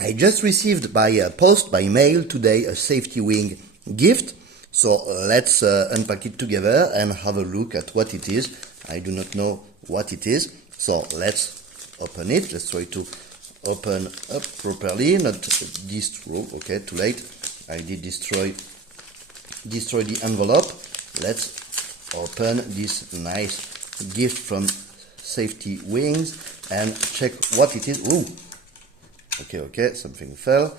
I just received by post, by mail today, a SafetyWing gift. So let's unpack it together and have a look at what it is. I do not know what it is. So let's open it. Let's try to open up properly, not destroy. Okay, too late. I did destroy the envelope. Let's open this nice gift from SafetyWings and check what it is. Ooh. Okay, something fell.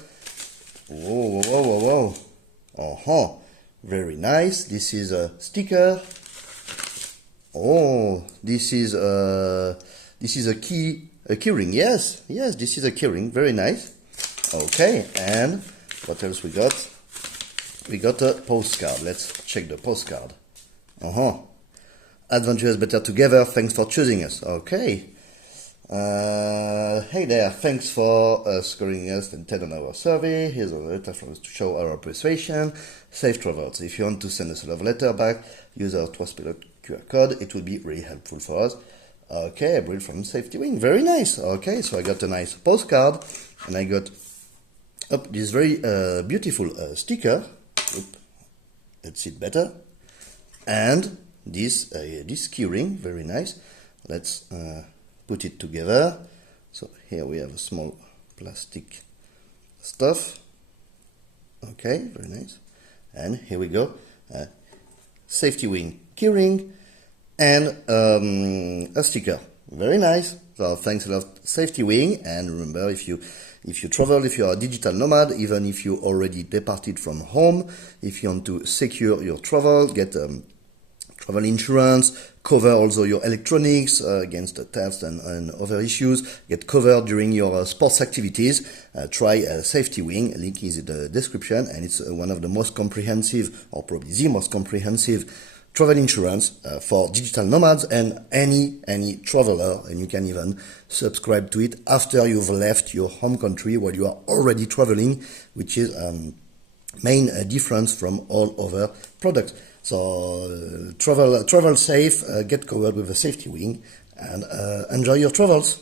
Whoa. Very nice. This is a sticker. Oh, this is a key ring. Yes, this is a key ring. Very nice. Okay, and what else we got? We got a postcard. Let's check the postcard. Adventures better together. Thanks for choosing us. Okay. Hey there, thanks for scoring us and 10 on our survey. Here's a letter from us to show our appreciation. Safe travels. If you want to send us a love letter back, use our Trustpilot QR code. It would be really helpful for us. Okay, I brought from SafetyWing. Very nice. Okay, so I got a nice postcard and I got this very beautiful sticker. Let's see it better. And this key ring. Very nice. Let's put it together. So here we have a small plastic stuff. Okay, very nice. And here we go, SafetyWing keyring and a sticker. Very nice. So thanks a lot, SafetyWing. And remember, if you travel, if you are a digital nomad, even if you already departed from home, if you want to secure your travel, get travel insurance, cover also your electronics against theft and other issues, get covered during your sports activities, try SafetyWing. Link is in the description, and it's one of the most comprehensive, or probably the most comprehensive travel insurance for digital nomads and any traveler, and you can even subscribe to it after you've left your home country while you are already traveling, which is main difference from all other products. So travel safe, get covered with a SafetyWing, and enjoy your travels.